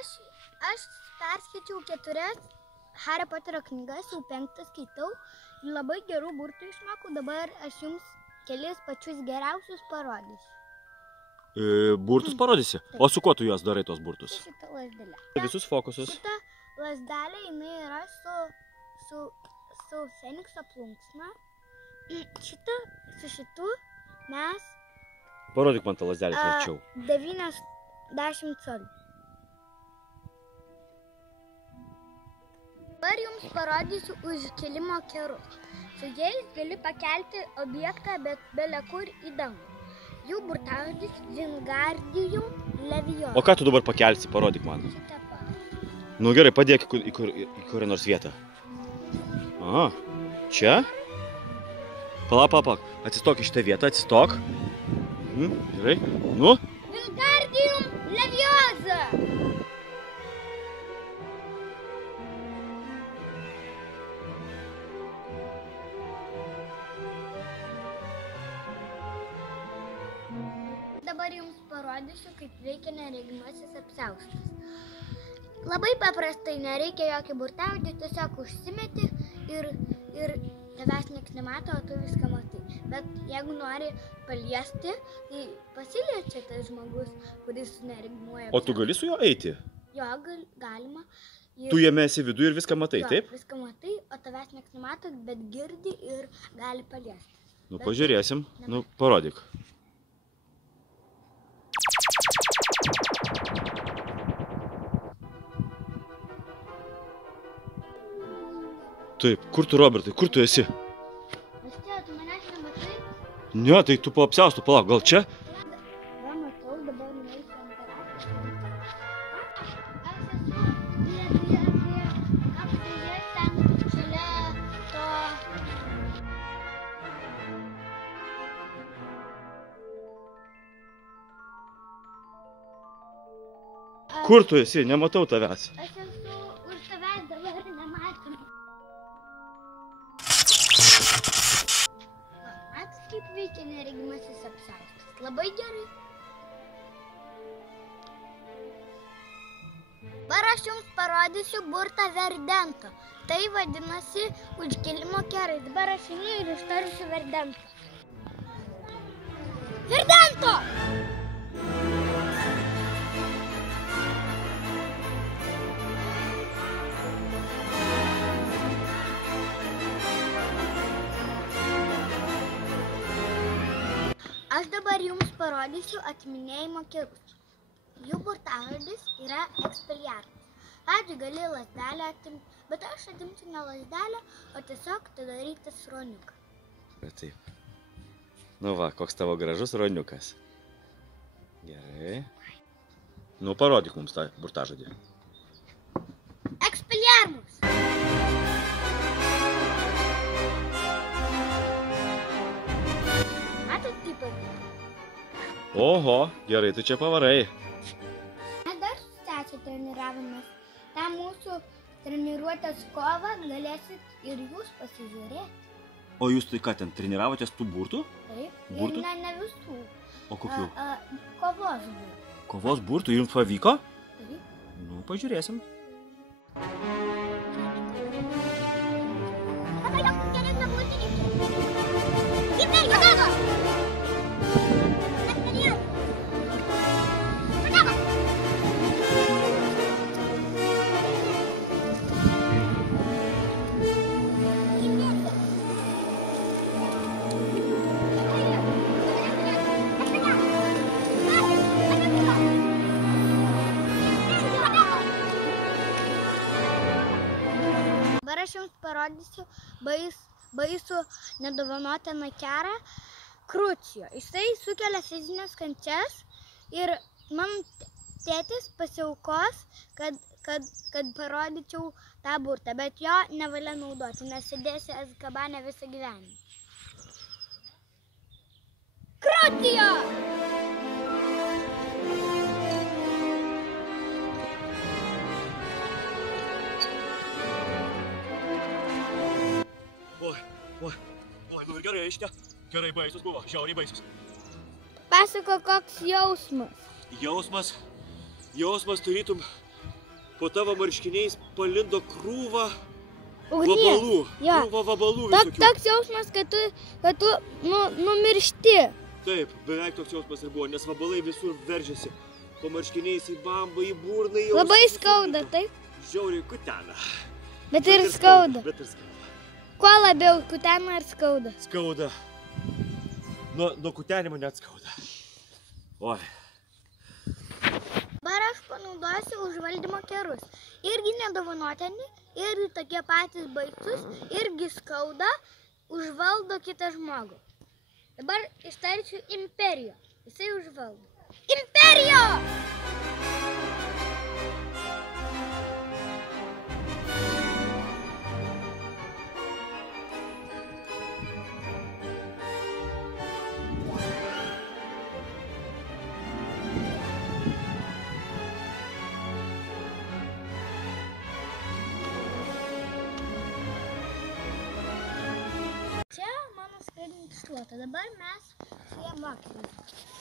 Aš perskaičiau 4 Hario Poterio knygas, jau 5 skaitau. Labai gerų burtų išmokau, dabar aš jums kelis pačius geriausius parodysiu. Burtus parodysi? O su kuo tu juos darai, tos burtus? Šitą lasdelę. Visus fokusus. Šitą lasdelę jinai yra su Fenikso plunksna. Su šitu mes... Parodyk man tą lasdelę arčiau. 90 colių. Dabar jums parodysiu užkėlimo kerus. Su jais gali pakelti objektą, bet bele kur į dangų. Jų burtažodis Wingardium Leviosa. O ką tu dabar pakelsi, parodyk man. Šitą pat. Nu gerai, padėk į kurią nors vietą. Aha, čia? Palauk. Atsistok į šitą vietą, atsistok. Gerai, nu. Wingardium Leviosa. Dabar jums parodysiu, kaip veikia neregimasis apsiaustas. Labai paprastai, nereikia jokio burtažodžio, tiesiog užsimeti ir tavęs nieks nemato, o tu viską matai. Bet jeigu nori paliesti, tai pasiliečia tas žmogus, kuris neregimuoja. O tu gali su juo eiti? Jo, galima. Tu jame esi viduje ir viską matai, taip? Viską matai, o tavęs nieks nemato, bet girdi ir gali paliesti. Nu, pažiūrėsim. Nu, parodyk. Taip, kur tu, Robertai, kur tu esi? Aš čia, tu manęs nematai? Ne, tai tu po apsiaustu, palauk, gal čia? Va, matau, dabar nueisiu ant tavęs. Aš esu prie apdėlės ten šalia to... Kur tu esi? Nematau tavęs. Aš esu už tavęs, dabar nematom. Matai, kaip veikia neregimasis apsiaustas. Labai gerai. Dabar aš jums parodysiu burtą Verdento. Tai vadinasi užkėlimo kerai. Dabar aš einu ir ištarsiu Verdento. Verdento! Aš dabar jums parodysiu atiminėjimo kerus. Jų burtažodis yra Expelliarmus. Pavyzdžiui, gali lasdelę atimti, bet aš atimsiu ne lasdelę, o tiesiog atidarytas ruoniuką. Taip. Nu va, koks tavo gražus ruoniukas. Gerai. Nu, parodyk mums tą burtažodį. Expelliarmus! Oho, gerai, tu čia pavarai. Mes dar su sese treniravomės. Ta mūsų treniruotės kovą galėsit ir jūs pasižiūrėti. O jūs tai ką ten, treniravotės tų burtų? Taip. Burtų? Ir ne visų. O kokių? Kovos burtų. Kovos burtų? Jums pavyko? Taip. Nu, pažiūrėsim. Dabar aš jums parodysiu baisų nedovanotiną kerą Crucio. Jisai sukelia fizinės kančias ir man tėtis pasiaukos, kad parodyčiau tą burtą, bet jo nevalia naudoti, nes sėdėsi Azkabane visą gyvenimą. Crucio! Oi, nu ir gerai, šitie. Gerai baisus buvo, žiauriai baisus. Pasako, koks jausmas. Jausmas tarytum po tavo marškiniais palindo krūva Ugnies. vabalų. Jo. Krūva vabalų visokių. Toks jausmas, kad tu numiršti. Taip, beveik toks jausmas ir buvo, nes vabalai visur veržėsi. Po marškiniais į bambą, į burną, į ausį. Labai skauda, taip? Žiauriai kutena. Bet ir skauda. Bet ir skauda. Kuo labiau kutena ir skauda? Skauda. Nuo kutenimo net skauda. Oi. Dabar aš panaudosiu užvaldymo kerus. Irgi nedovanotini, irgi tokie patys baisus, irgi skauda, užvaldo kitą žmogų. Dabar ištarsiu Imperijo. Jisai užvaldo. Imperijo! Čia mano skraidintis šluota. Dabar mes su ją mokysimės.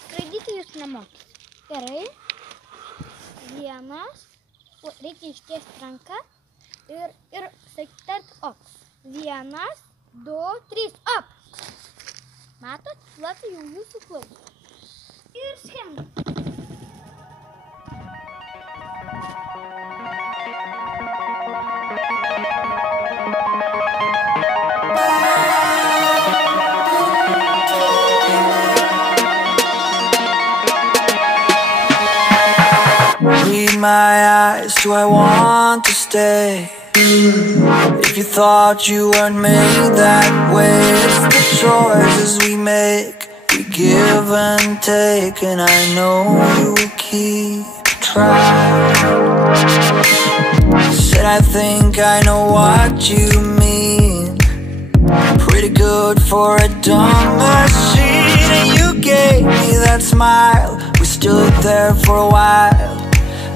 Skraidyti jūs nemokysite. Gerai. Vienas. Reikia ištiesti ranką ir sakyti op. Vienas, du, trys, op. Matot, šluota jau jūsų klauso. Ir skrenda. Read my eyes, do I want to stay? If you thought you weren't made that way, it's the choices we make. We give and take, and I know you will keep trying. Said I think I know what you mean. Pretty good for a dumb machine. And you gave me that smile. We stood there for a while.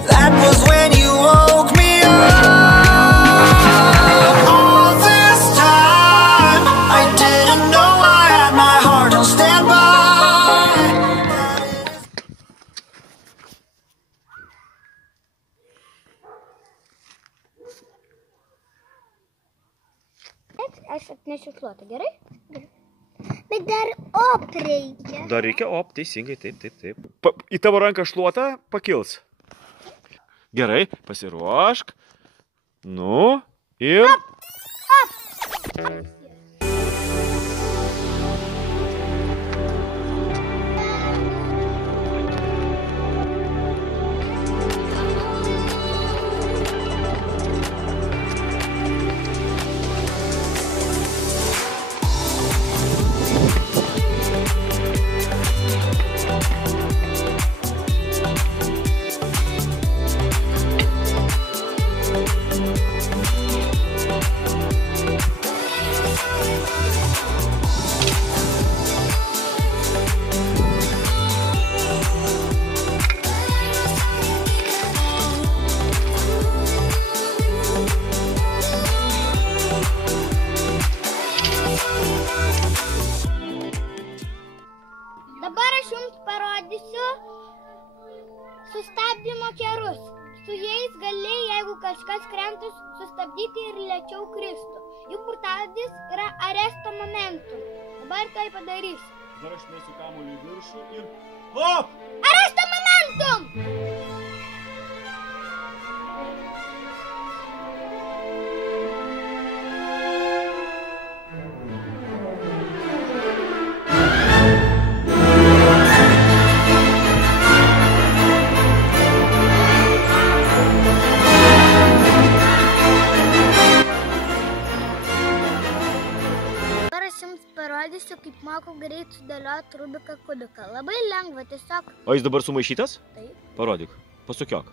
That was when you woke me up. All this time I didn't know I had my heart on standby. Aš atnešiu šluotą, gerai? Bet dar op reikia. Dar reikia op, teisingai, taip. Į tavo ranką šluotą pakils. Gerai, pasiruošk. Nu, ir... Dabar aš jums parodysiu sustabdymo kerus. Su jais gali, jeigu kažkas krenta, sustabdyti ir lėčiau kristų. Jų burtažodis yra aresto momentum. Dabar tai padarysiu. Dabar aš mesiu kamuolį į viršų ir... Op! Aresto momentum! Parodysiu, kaip moku greit sudėlioti Rubiką kubiką. Labai lengva, tiesiog... O jis dabar sumaišytas? Taip. Parodyk. Pasukiok.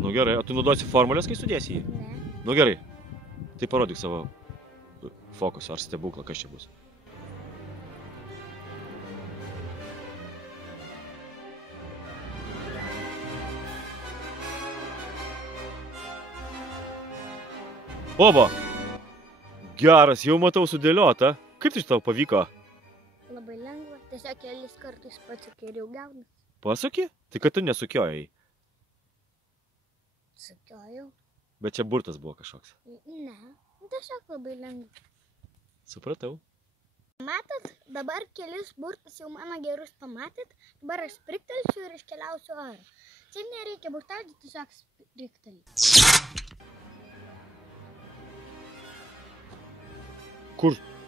Nu gerai, o tu naudosi formulės, kai sudėsi jį? Ne. Nu gerai. Tai parodyk savo fokusą ar stebuklą, kas čia bus. Oba! Geras, jau matau sudėliota. Kaip tai tau pavyko? Labai lengva, tiesiog kelis kartus pasuki ir jau gauni. Pasuki? Tai kad tu nesukiojai. Sakiau. Bet čia burtas buvo kažkoks. Ne, tiesiog labai lengva. Supratau. Matot, dabar kelis burtus jau mano gerus pamatėt, dabar aš spriktelsiu ir iškeliausiu oro. Čia nereikia burtauti, tiesiog spriktelti.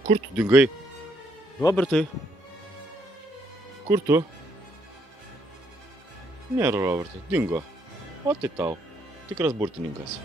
Kur tu dingai? Robertai? Kur tu? Nėra Robertai, dingo. O tai tau, tikras burtininkas.